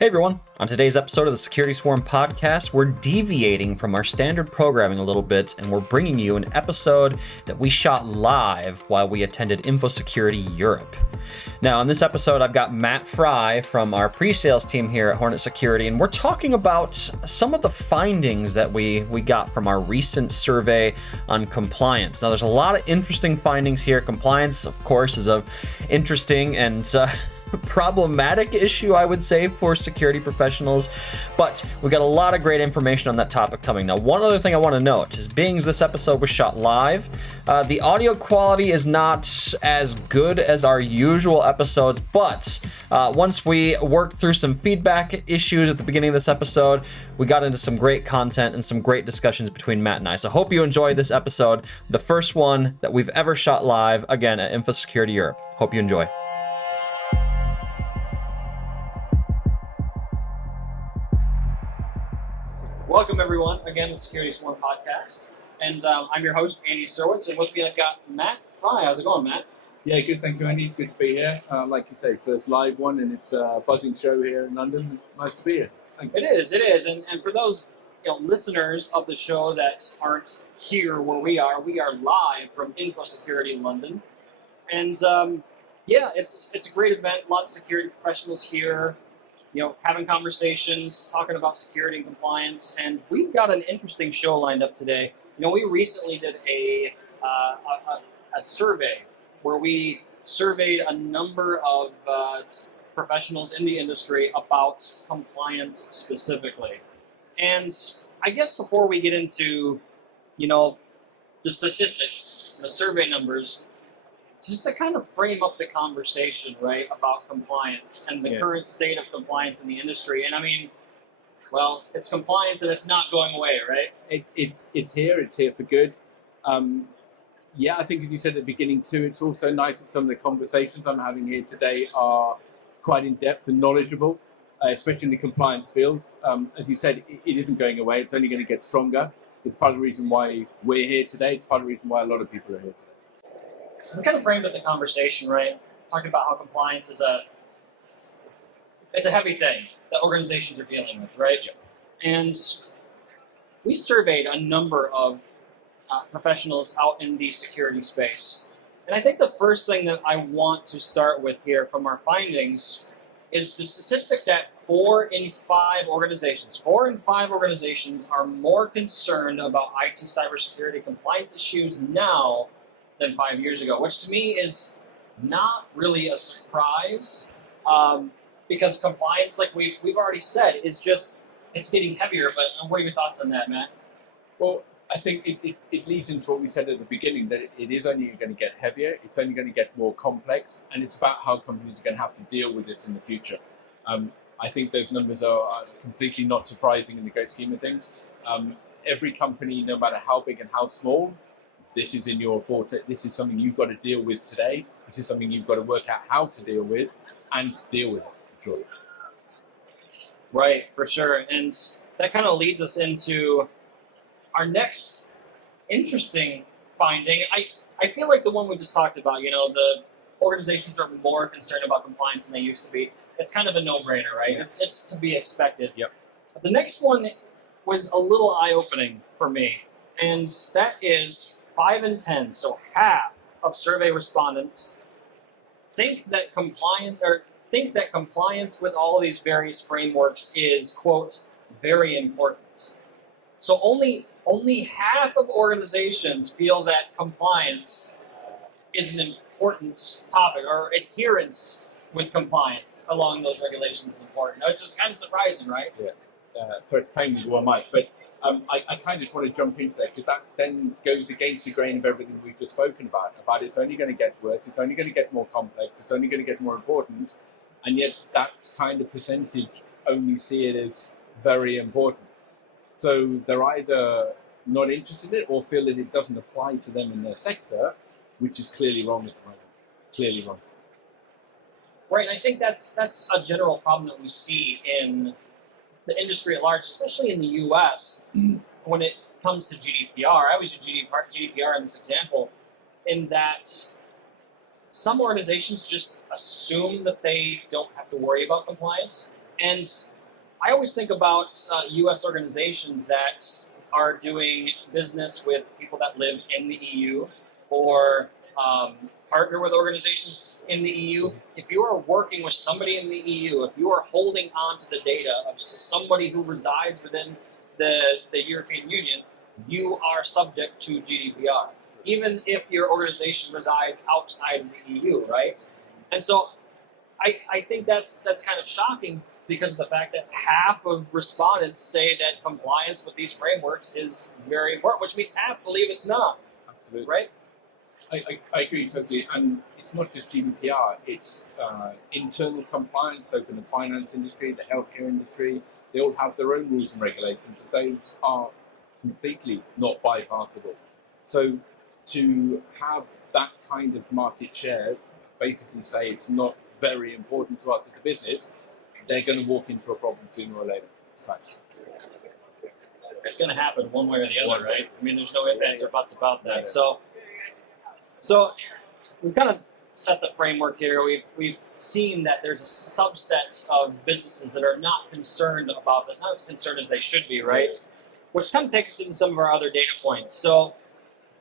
Hey everyone, on today's episode of the Security Swarm podcast, we're deviating from our standard programming a little bit and we're bringing you an episode that we shot live while we attended Infosecurity Europe. Now in this episode, I've got Matt Frye from our pre-sales team here at Hornetsecurity, and we're talking about some of the findings that we got from our recent survey on compliance. Now there's a lot of interesting findings here. Compliance, of course, is a interesting and problematic issue, I would say, for security professionals, but we got a lot of great information on that topic coming. Now, one other thing I want to note is, being as this episode was shot live, the audio quality is not as good as our usual episodes, but once we worked through some feedback issues at the beginning of this episode, we got into some great content and some great discussions between Matt and I. So hope you enjoyed this episode, the first one that we've ever shot live, again, at Infosecurity Europe. Hope you enjoy. Welcome, everyone, again, to the Security Swarm podcast. And I'm your host, Andy Surwitz, and with me I've got Matt Frye. How's it going, Matt? Yeah, good, thank you, Andy. Good to be here. Like you say, first live one, and it's a buzzing show here in London. Nice to be here. Thank you. It is. And for those listeners of the show that aren't here where we are live from Infosecurity in London. And it's a great event. A lot of security professionals here, having conversations, talking about security and compliance, and we've got an interesting show lined up today. We recently did a survey where we surveyed a number of professionals in the industry about compliance specifically. And I guess before we get into, the statistics, the survey numbers, just to kind of frame up the conversation, right, about compliance and the current state of compliance in the industry. And I mean, well, it's compliance and it's not going away, right? It's here for good. I think as you said at the beginning too, it's also nice that some of the conversations I'm having here today are quite in-depth and knowledgeable, especially in the compliance field. As you said, it isn't going away. It's only going to get stronger. It's part of the reason why we're here today. It's part of the reason why a lot of people are here today. We kind of framed up the conversation, right? Talking about how compliance is a heavy thing that organizations are dealing with, right? Yeah. And we surveyed a number of professionals out in the security space. And I think the first thing that I want to start with here from our findings is the statistic that 4 in 5 organizations are more concerned about IT cybersecurity compliance issues now than 5 years ago, which to me is not really a surprise, because compliance, like we've already said, is it's getting heavier. But what are your thoughts on that, Matt? Well, I think it leads into what we said at the beginning, that it is only going to get heavier, it's only going to get more complex, and it's about how companies are going to have to deal with this in the future. I think those numbers are completely not surprising in the great scheme of things. Every company, no matter how big and how small, this is in your forte. This is something you've got to deal with today. This is something you've got to work out how to deal with and deal with it. Sure. Right, for sure. And that kind of leads us into our next interesting finding. I feel like the one we just talked about, the organizations are more concerned about compliance than they used to be. It's kind of a no-brainer, right? Yeah. It's to be expected. Yep. But the next one was a little eye-opening for me, and that is 5 in 10, so half of survey respondents think that compliance with all of these various frameworks is, quote, very important. So only half of organizations feel that compliance is an important topic, or adherence with compliance along those regulations is important. It's just kind of surprising, right? Yeah. So it's paying me one mic, but I kind of just want to jump into that, because that then goes against the grain of everything we've just spoken about it's only going to get worse, it's only going to get more complex, it's only going to get more important, and yet that kind of percentage only see it as very important. So they're either not interested in it or feel that it doesn't apply to them in their sector, which is clearly wrong at the moment. Clearly wrong. Right, and I think that's a general problem that we see in the industry at large, especially in the U.S. when it comes to GDPR. I always use GDPR in this example, in that some organizations just assume that they don't have to worry about compliance, And I always think about U.S. organizations that are doing business with people that live in the EU or partner with organizations in the EU. If you are working with somebody in the EU, if you are holding on to the data of somebody who resides within the European Union, you are subject to GDPR, even if your organization resides outside of the EU, right? And so I think that's kind of shocking because of the fact that half of respondents say that compliance with these frameworks is very important, which means half believe it's not. Absolutely. Right? I agree totally, and it's not just GDPR, it's internal compliance, so for the finance industry, the healthcare industry, they all have their own rules and regulations. Those are completely not bypassable. So to have that kind of market share, basically say it's not very important to us as a business, they're going to walk into a problem sooner or later. It's a fact. It's going to happen one way or the other, right? I mean, there's no ifs, ands, or buts about that. Yeah. So we've kind of set the framework here. We've seen that there's a subset of businesses that are not concerned about this, not as concerned as they should be, right? Which kind of takes us into some of our other data points. So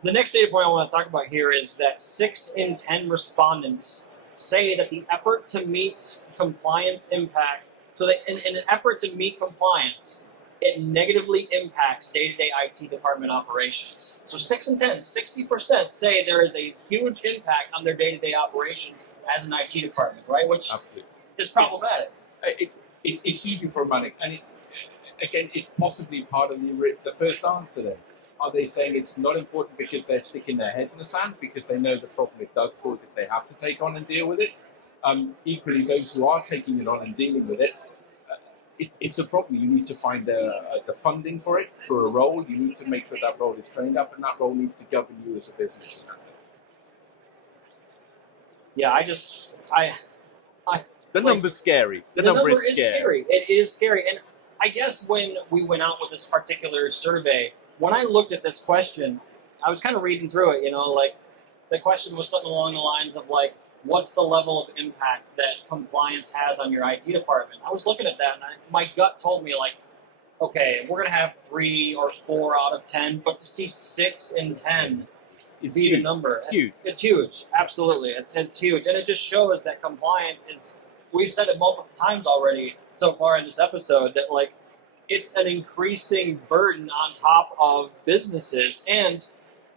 the next data point I want to talk about here is that 6 in 10 respondents say that the effort to meet compliance impact, so that in an effort to meet compliance, it negatively impacts day-to-day IT department operations. So 6 in 10, 60% say there is a huge impact on their day-to-day operations as an IT department, right? Which Absolutely. is problematic. It's hugely problematic, and it's possibly part of the first answer then. Are they saying it's not important because they're sticking their head in the sand, because they know the problem it does cause if they have to take on and deal with it? Equally, those who are taking it on and dealing with it, it's a problem. You need to find the funding for it, for a role. You need to make sure that role is trained up, and that role needs to govern you as a business. And that's it. Yeah, The number's scary. The number is scary. It is scary. And I guess when we went out with this particular survey, when I looked at this question, I was kind of reading through it, like the question was something along the lines of like, what's the level of impact that compliance has on your IT department? I was looking at that and my gut told me like, okay, we're going to have 3 or 4 out of 10, but to see 6 in 10 It's be huge. the number. It's huge. It's huge. Absolutely. It's huge. And it just shows that compliance is, we've said it multiple times already so far in this episode, that like it's an increasing burden on top of businesses. And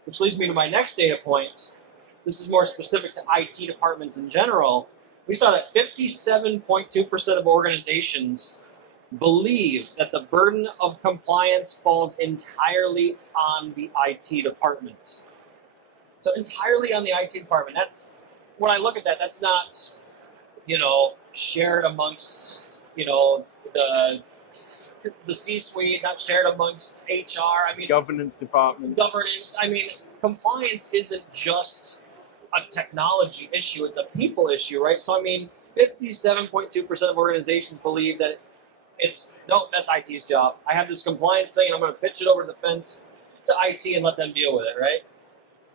which leads me to my next data point. This is more specific to IT departments in general. We saw that 57.2% of organizations believe that the burden of compliance falls entirely on the IT department. So entirely on the IT department. That's, when I look at that, that's not, shared amongst, the C-suite, not shared amongst HR. I mean, Governance department. governance. I mean, compliance isn't just a technology issue, it's a people issue, right? So, I mean, 57.2% of organizations believe that that's IT's job. I have this compliance thing and I'm going to pitch it over the fence to IT and let them deal with it, right?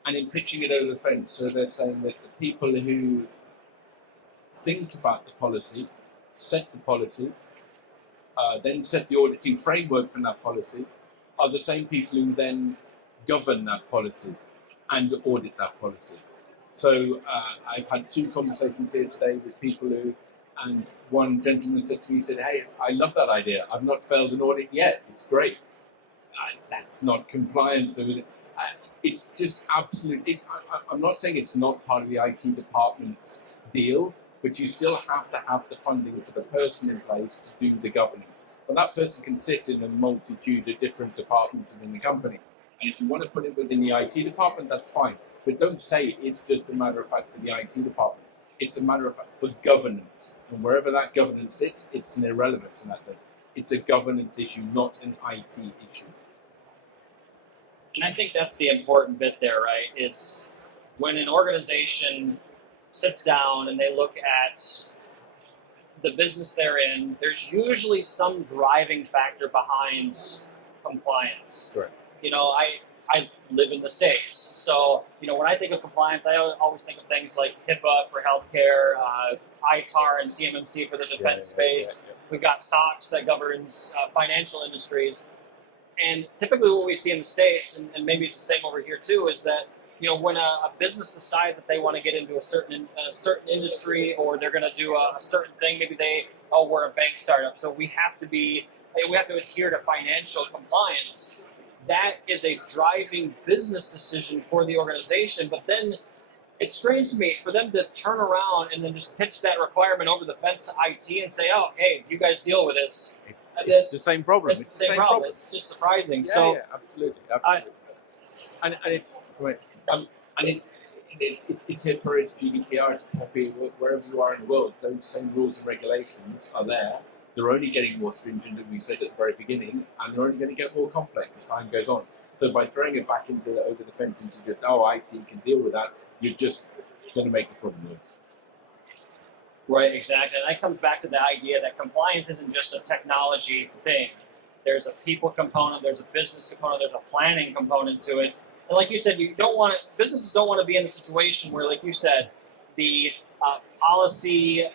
And in pitching it over the fence, so they're saying that the people who think about the policy, set the policy, then set the auditing framework for that policy, are the same people who then govern that policy and audit that policy. So I've had 2 conversations here today with people who, and one gentleman said to me, hey, I love that idea. I've not failed an audit yet. It's great. That's not compliance. It's just absolutely, I'm not saying it's not part of the IT department's deal, but you still have to have the funding for the person in place to do the governance. But that person can sit in a multitude of different departments within the company. And if you want to put it within the IT department, that's fine. But don't say it's just a matter of fact for the IT department. It's a matter of fact for governance. And wherever that governance sits, it's an irrelevance in that sense. It's a governance issue, not an IT issue. And I think that's the important bit there, right? Is when an organization sits down and they look at the business they're in, there's usually some driving factor behind compliance. Correct. I live in the States, so when I think of compliance, I always think of things like HIPAA for healthcare, ITAR and CMMC for the defense space. We've got SOX that governs financial industries. And typically what we see in the States, and maybe it's the same over here too, is that when a business decides that they want to get into a certain industry, or they're going to do a certain thing, maybe we're a bank startup, so we have to adhere to financial compliance. That is a driving business decision for the organization, but then it's strange to me for them to turn around and then just pitch that requirement over the fence to IT and say, "Oh, hey, you guys deal with this." It's the same problem. It's the same problem. It's just surprising. Yeah, absolutely. And it's right. It's hit for its GDPR, it's poppy, wherever you are in the world. Those same rules and regulations are there. They're only getting more stringent, than we said at the very beginning, and they're only going to get more complex as time goes on. So by throwing it back over the fence into just, IT can deal with that, you're just going to make the problem worse. Right, exactly. And that comes back to the idea that compliance isn't just a technology thing. There's a people component, there's a business component, there's a planning component to it. And like you said, businesses don't want to be in the situation where, like you said, the policy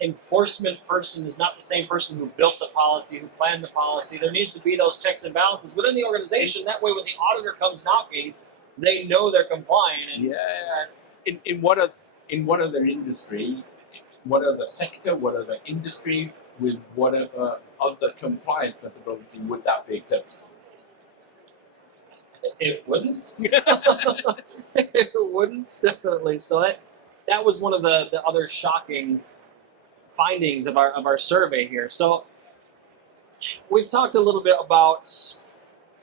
enforcement person is not the same person who built the policy, who planned the policy. There needs to be those checks and balances within the organization. That way, when the auditor comes knocking, they know they're compliant. And in what other industry, what other sector, what other industry, with whatever other compliance methodology would that be acceptable? It wouldn't. It wouldn't, definitely. So that was one of the other shocking findings of our survey here. So we've talked a little bit about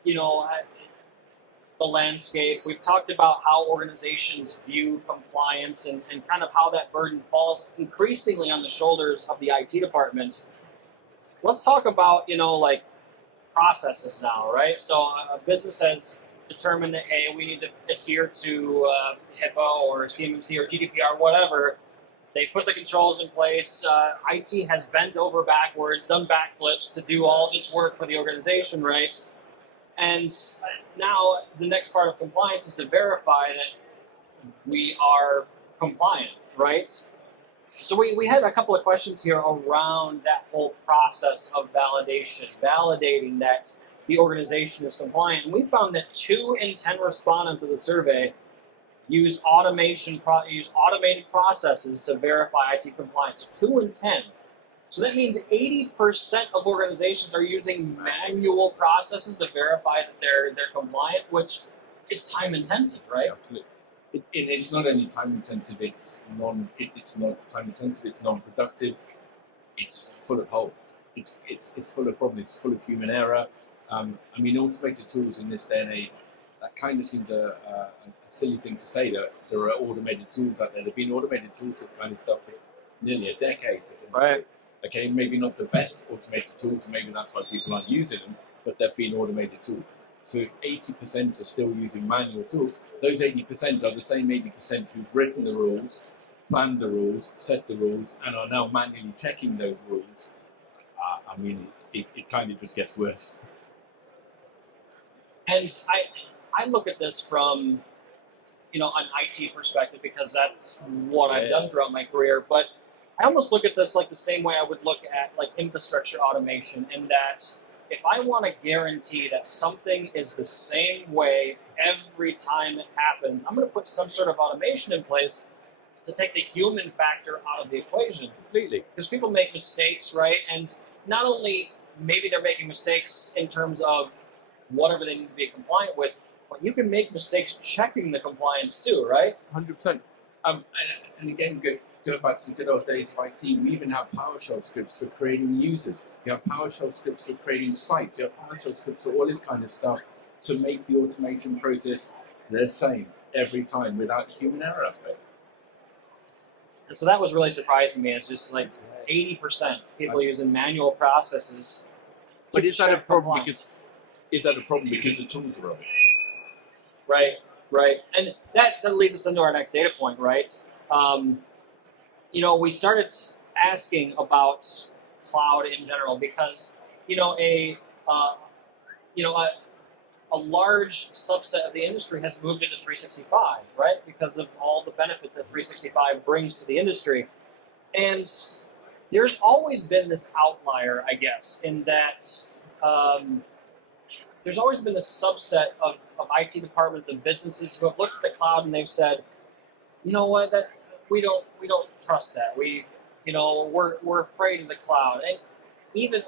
the landscape. We've talked about how organizations view compliance and kind of how that burden falls increasingly on the shoulders of the IT department. Let's talk about processes now, right? So a business has determined that, hey, we need to adhere to HIPAA or CMMC or GDPR, whatever. They put the controls in place. IT has bent over backwards, done backflips to do all this work for the organization, right? And now the next part of compliance is to verify that we are compliant, right? So we had a couple of questions here around that whole process of validating that the organization is compliant. And we found that 2 in 10 respondents of the survey use automated processes to verify IT compliance. So 2 in 10. So that means 80% of organizations are using manual processes to verify that they're compliant, which is time intensive, right? Absolutely. It's not only time intensive, it's not time intensive, it's non-productive, it's full of holes, it's full of problems, it's full of human error. Automated tools in this day and age, that kind of seems a silly thing to say, that there are automated tools out there. There have been automated tools for kind of stuff for nearly a decade. Right. Okay, maybe not the best automated tools, maybe that's why people aren't using them, but they've been automated tools. So if 80% are still using manual tools, those 80% are the same 80% who've written the rules, planned the rules, set the rules, and are now manually checking those rules. It kind of just gets worse. And I look at this from an IT perspective, because that's what I've done throughout my career, but I almost look at this like the same way I would look at infrastructure automation, in that if I want to guarantee that something is the same way every time it happens, I'm going to put some sort of automation in place to take the human factor out of the equation completely. Because people make mistakes, right? And not only maybe they're making mistakes in terms of whatever they need to be compliant with, but you can make mistakes checking the compliance too, right? 100%. And again, go back to the good old days of IT. We even have PowerShell scripts for creating users. You have PowerShell scripts for creating sites. You have PowerShell scripts for all this kind of stuff to make the automation process the same every time without the human error aspect. And so that was really surprising me. It's just 80% people using manual processes. But is that a problem because the tools are rubbish? Right. And that leads us into our next data point, right? We started asking about cloud in general because, a large subset of the industry has moved into 365, right? Because of all the benefits that 365 brings to the industry. And there's always been this outlier, I guess, in that there's always been this subset of IT departments and businesses who have looked at the cloud and they've said, you know what, that we don't trust that. We're afraid of the cloud. And even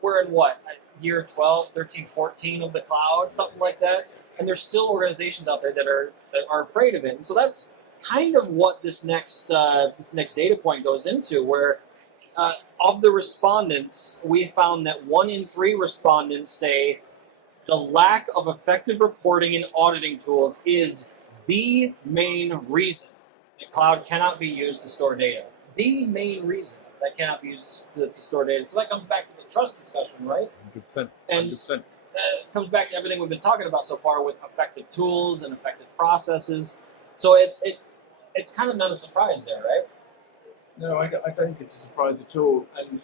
we're in what, year 12, 13, 14 of the cloud, something like that. And there's still organizations out there that are afraid of it. And so that's kind of what this next data point goes into, where of the respondents, we found that 1 in 3 respondents say the lack of effective reporting and auditing tools is the main reason the cloud cannot be used to store data. The main reason that cannot be used to store data. So that comes back to the trust discussion, right? 100%. And 100%. it comes back to everything we've been talking about so far with effective tools and effective processes. So it's kind of not a surprise there, right? No, I don't think it's a surprise at all. And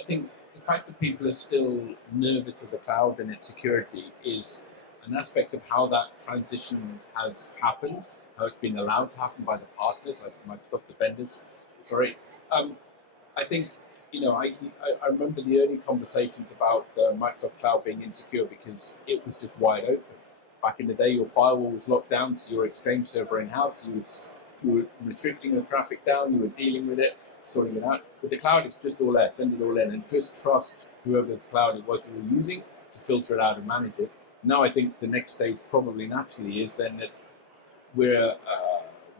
I think the fact that people are still nervous of the cloud and its security is an aspect of how that transition has happened, how it's been allowed to happen by the partners, like Microsoft defenders. Sorry. I think, I remember the early conversations about Microsoft Cloud being insecure because it was just wide open. Back in the day, your firewall was locked down to your Exchange server in-house. You were restricting the traffic down, you were dealing with it, sorting it out. With the cloud, it's just all there, send it all in, and just trust whoever's cloud it was you were using to filter it out and manage it. Now I think the next stage probably naturally is then that we're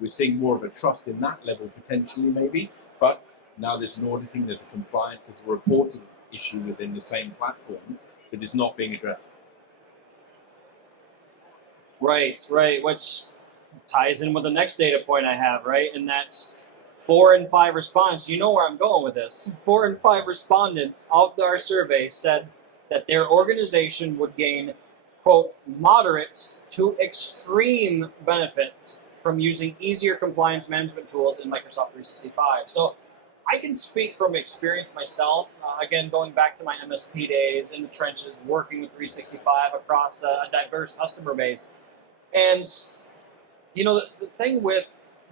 seeing more of a trust in that level potentially maybe, but now there's an auditing, there's a compliance, there's a reporting issue within the same platforms that is not being addressed. Right, which ties in with the next data point I have, right? And that's 4 in 5 respondents. You know where I'm going with this. 4 in 5 respondents of our survey said that their organization would gain, quote, moderate to extreme benefits from using easier compliance management tools in Microsoft 365. So I can speak from experience myself, again, going back to my MSP days in the trenches, working with 365 across a diverse customer base. And, the thing with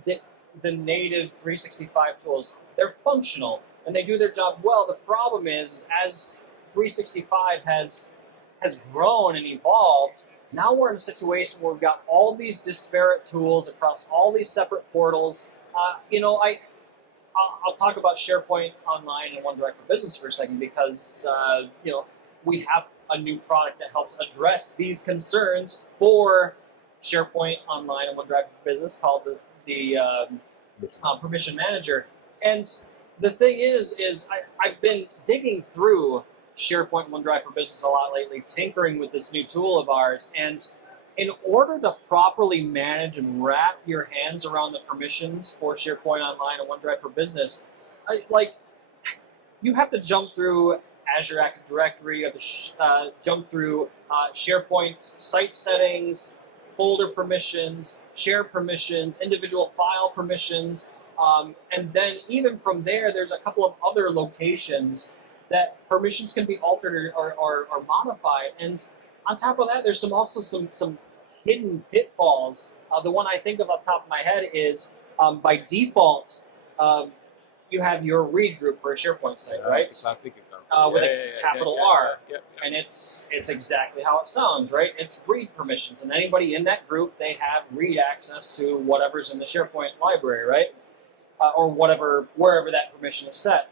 the native 365 tools, they're functional and they do their job well. The problem is, as 365 has grown and evolved, now we're in a situation where we've got all these disparate tools across all these separate portals. I'll talk about SharePoint Online and OneDrive for Business for a second because, we have a new product that helps address these concerns for SharePoint Online and OneDrive for Business called the Permission Manager. And the thing is I've been digging through SharePoint and OneDrive for Business a lot lately, tinkering with this new tool of ours. And in order to properly manage and wrap your hands around the permissions for SharePoint Online and OneDrive for Business, you have to jump through Azure Active Directory, you have to jump through SharePoint site settings, folder permissions, share permissions, individual file permissions, and then even from there, there's a couple of other locations that permissions can be altered or modified. And on top of that, there's also some hidden pitfalls. The one I think of off the top of my head is by default, you have your read group for a SharePoint site, right? With a capital R. And it's exactly how it sounds, right? It's read permissions, and anybody in that group, they have read access to whatever's in the SharePoint library, right? Or wherever that permission is set.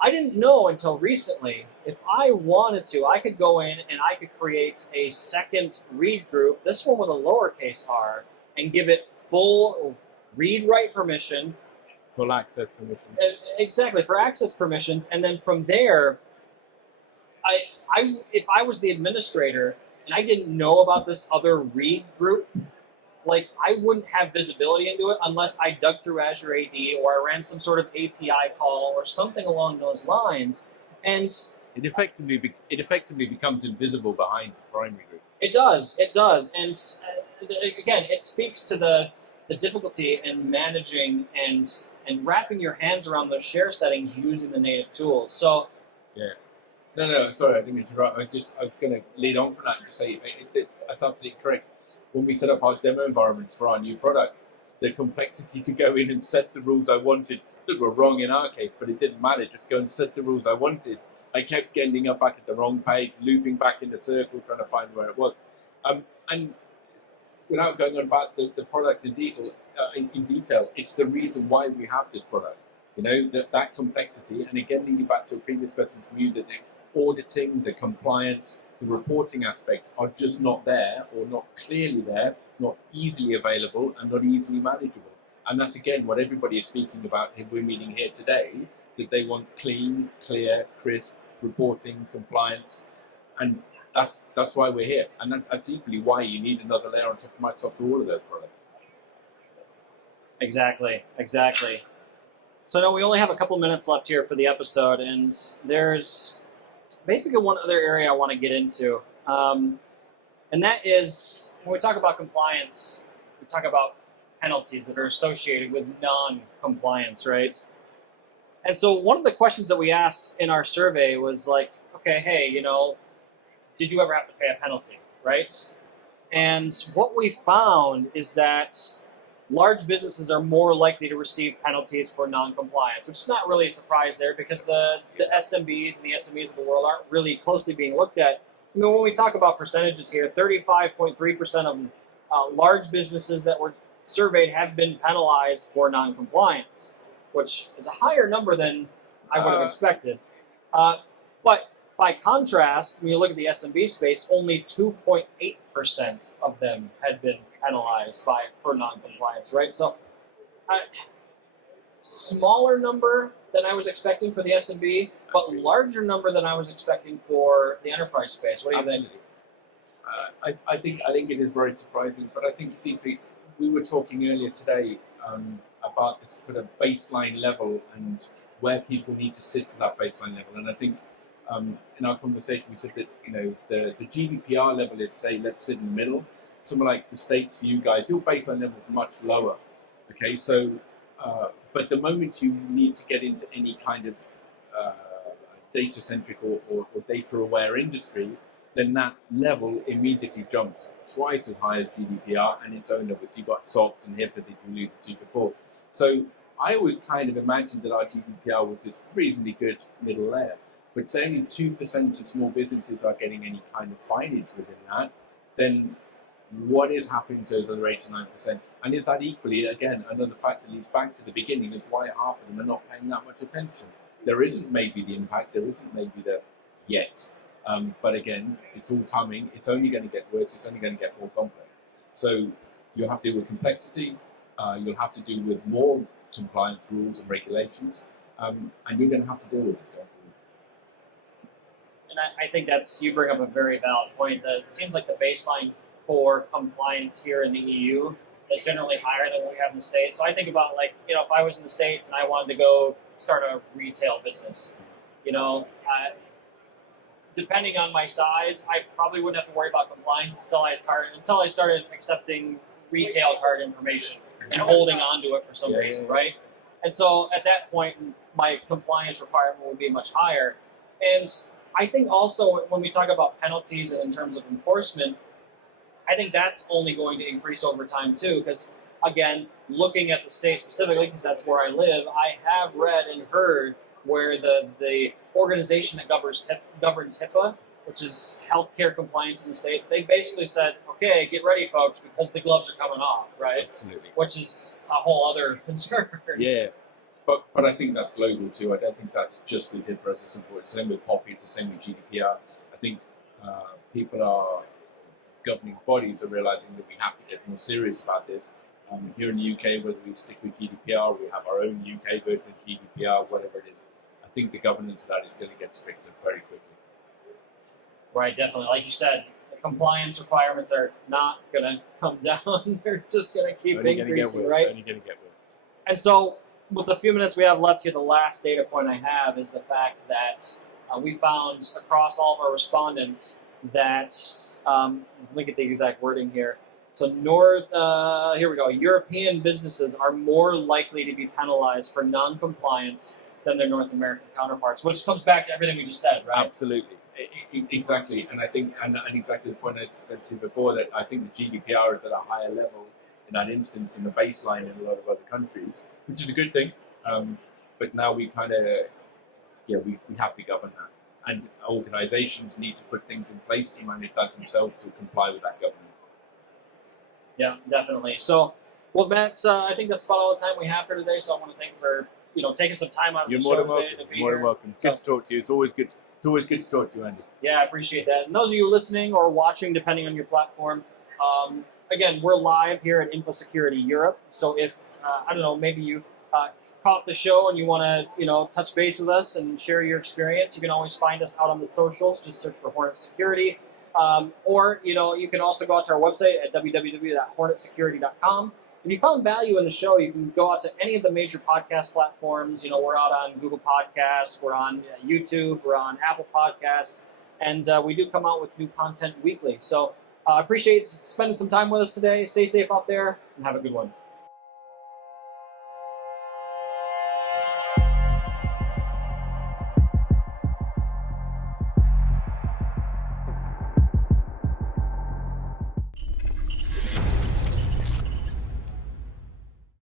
I didn't know until recently, if I wanted to, I could go in and I could create a second read group, this one with a lowercase r, and give it full read-write permission. Full access permission. Exactly, for access permissions. And then from there, if I was the administrator and I didn't know about this other read group, I wouldn't have visibility into it unless I dug through Azure AD or I ran some sort of API call or something along those lines. And it effectively becomes invisible behind the primary group. It does. And again, it speaks to the difficulty in managing and wrapping your hands around those share settings using the native tools. So yeah. No, sorry, I didn't mean to interrupt. I was going to lead on from that and just say that's absolutely correct. When we set up our demo environments for our new product, the complexity to go in and set the rules I wanted that were wrong in our case, but it didn't matter. Just go and set the rules I wanted. I kept ending up back at the wrong page, looping back in the circle, trying to find where it was. And without going on about the product in detail, it's the reason why we have this product. You know, that complexity, and again, leading back to a previous question from you, that the auditing, the compliance, the reporting aspects are just not there, or not clearly there, not easily available, and not easily manageable. And that's again what everybody is speaking about. We're meeting here today, that they want clean, clear, crisp reporting, compliance, and that's why we're here. And that's equally why you need another layer on top of Microsoft for all of those products. Exactly. So no, we only have a couple minutes left here for the episode, and there's basically one other area I want to get into, and that is when we talk about compliance, we talk about penalties that are associated with non-compliance, right? And so one of the questions that we asked in our survey was like, okay, hey, you know, did you ever have to pay a penalty, right? And what we found is that large businesses are more likely to receive penalties for non-compliance, which is not really a surprise there because the SMBs and the SMEs of the world aren't really closely being looked at. I mean, when we talk about percentages here, 35.3% of large businesses that were surveyed have been penalized for non-compliance, which is a higher number than I would have expected. But by contrast, when you look at the SMB space, only 2.8% of them had been penalized for non-compliance, right? So, smaller number than I was expecting for the SMB, but larger number than I was expecting for the enterprise space. What do you think? I think it is very surprising, but I think we were talking earlier today about this sort of baseline level and where people need to sit for that baseline level, and I think in our conversation we said that, you know, the GDPR level is, say, let's sit in the middle. Somewhere like the States, for you guys, your baseline level is much lower. Okay, so but the moment you need to get into any kind of data-centric or data-aware industry, then that level immediately jumps twice as high as GDPR and its own levels. You've got SOX and HIPAA that you alluded to before. So I always kind of imagined that our GDPR was this reasonably good middle layer. But say only 2% of small businesses are getting any kind of finage within that, then what is happening to those other 89%? And is that equally, again, another factor that leads back to the beginning, is why half of them are not paying that much attention? There isn't maybe the impact, there isn't maybe the yet. But again, it's all coming, it's only going to get worse, it's only going to get more complex. So you'll have to deal with complexity, you'll have to deal with more compliance rules and regulations, and you're going to have to deal with this going forward. And I think you bring up a very valid point. That it seems like the baseline for compliance here in the EU is generally higher than what we have in the States. So I think about, like, you know, if I was in the States and I wanted to go start a retail business, you know, depending on my size, I probably wouldn't have to worry about compliance until I started accepting retail card information and holding on to it for some reason, right? And so at that point, my compliance requirement would be much higher. And I think also when we talk about penalties and in terms of enforcement, I think that's only going to increase over time too, because again, looking at the state specifically, because that's where I live, I have read and heard where the organization that governs HIPAA, which is healthcare compliance in the States, they basically said, okay, get ready, folks, because the gloves are coming off, right? Absolutely. Which is a whole other concern. Yeah. But I think that's global too. I don't think that's just with HIPAA as a simple. It's the same with POPI, it's the same with GDPR. I think governing bodies are realizing that we have to get more serious about this. Here in the UK, whether we stick with GDPR, we have our own UK version of GDPR, whatever it is, I think the governance of that is going to get stricter very quickly. Right, definitely. Like you said, the compliance requirements are not going to come down. They're just going to keep increasing, right? Only going to get worse. And so, with the few minutes we have left here, the last data point I have is the fact that we found across all of our respondents that, let me get the exact wording here. So here we go. European businesses are more likely to be penalized for non-compliance than their North American counterparts, which comes back to everything we just said, right? Absolutely. Exactly. And I think, and exactly the point I said to you before, that I think the GDPR is at a higher level that instance in the baseline in a lot of other countries, which is a good thing. But now we kind of, we have to govern that. And organizations need to put things in place to manage that themselves to comply with that governance. Yeah, definitely. So, well, Matt, I think that's about all the time we have for today. So I want to thank you for taking some time out of You're the more show than welcome. today to be More than here. welcome. It's good to talk to you. It's always good. It's always good to talk to you, Andy. Yeah, I appreciate that. And those of you listening or watching, depending on your platform, again, we're live here at Infosecurity Europe. So if, I don't know, maybe you caught the show and you want to, touch base with us and share your experience, you can always find us out on the socials. Just search for Hornetsecurity. Or, you can also go out to our website at www.hornetsecurity.com. If you found value in the show, you can go out to any of the major podcast platforms. We're out on Google Podcasts, we're on YouTube, we're on Apple Podcasts, and we do come out with new content weekly. So I appreciate spending some time with us today. Stay safe out there, and have a good one.